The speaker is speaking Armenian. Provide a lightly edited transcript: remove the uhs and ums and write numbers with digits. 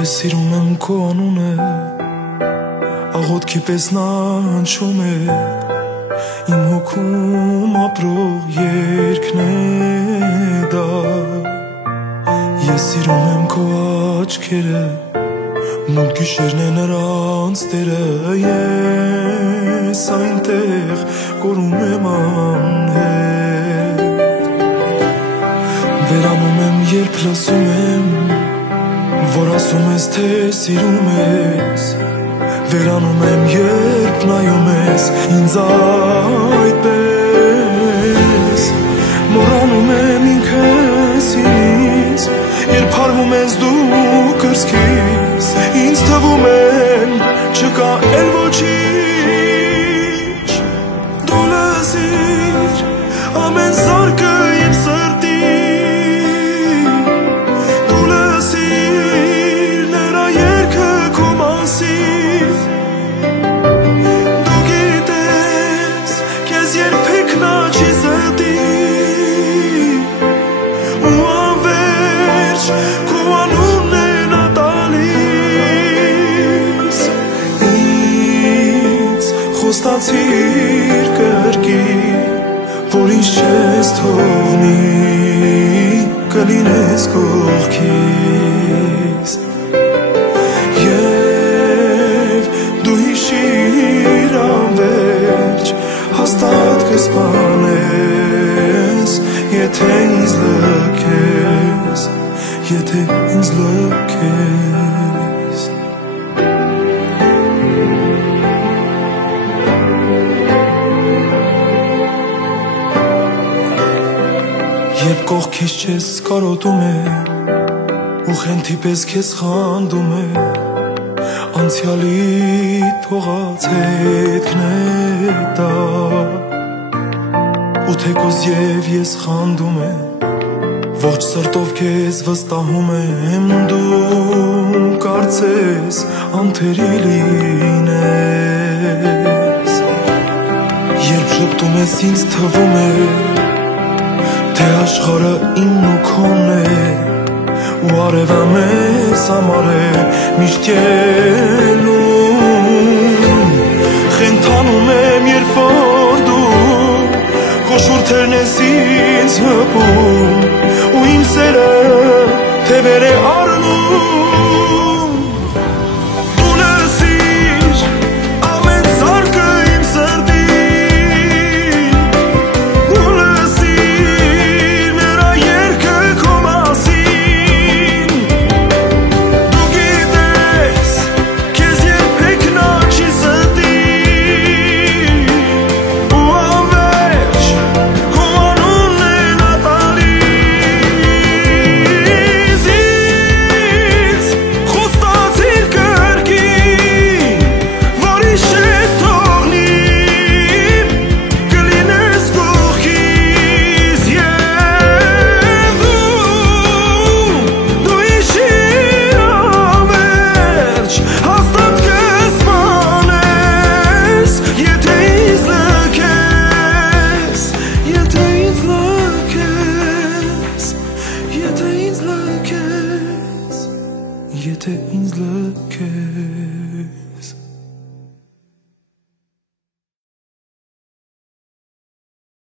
Ես սիրում եմ քո անունը, աղոթքի պես նա հնչում է, իմ հոգում ապրող երգն է դա։ Ես սիրում եմ քո աչքերը, մութ գիշերն է նրանց տերը, ես այնտեղ կորում եմ անհետ։ Վերանում եմ, երբ լսում եմ, որ ասում ես, թե սիրում ես, վերանում եմ, երբ նայում ես ինձ այդպես, մոռանում եմ ինքս ինձ, երբ հարվում ես դու կրծքիս, ինձ թվում են չկա էլ ոչինչ, դու լսիր ամեն զարկը իմ սրտի, Խոստացիր կրկին, որ ինձ չես թողնի, կլինես կողքիս, և դու հիշիր անվերջ, հաստատ կսպանես, եթե ինձ լքես, եթե ինձ լքես։ Երբ կողքից չես կարոտում է, ու խենթի պես քեզ խանդում է, անցյալի թողած հետքն է դա, ու թեկուզ և ես խանդում է, ողջ սրտով քեզ վստահում եմ, դու կարծես անթերի լինես, երբ շպտում ես ինձ թվում է, թե աշխարհը իմն ու քոնն է, ու արևը մեզ համար է միշտ ելնում, խենթանում եմ, երբ որ դու քո շուրթերն ես ինձ հպում, ու իմ սերը թևեր է առնում, դու լսիր ամեն զարկը իմ սրտի, եթե ինձ լքես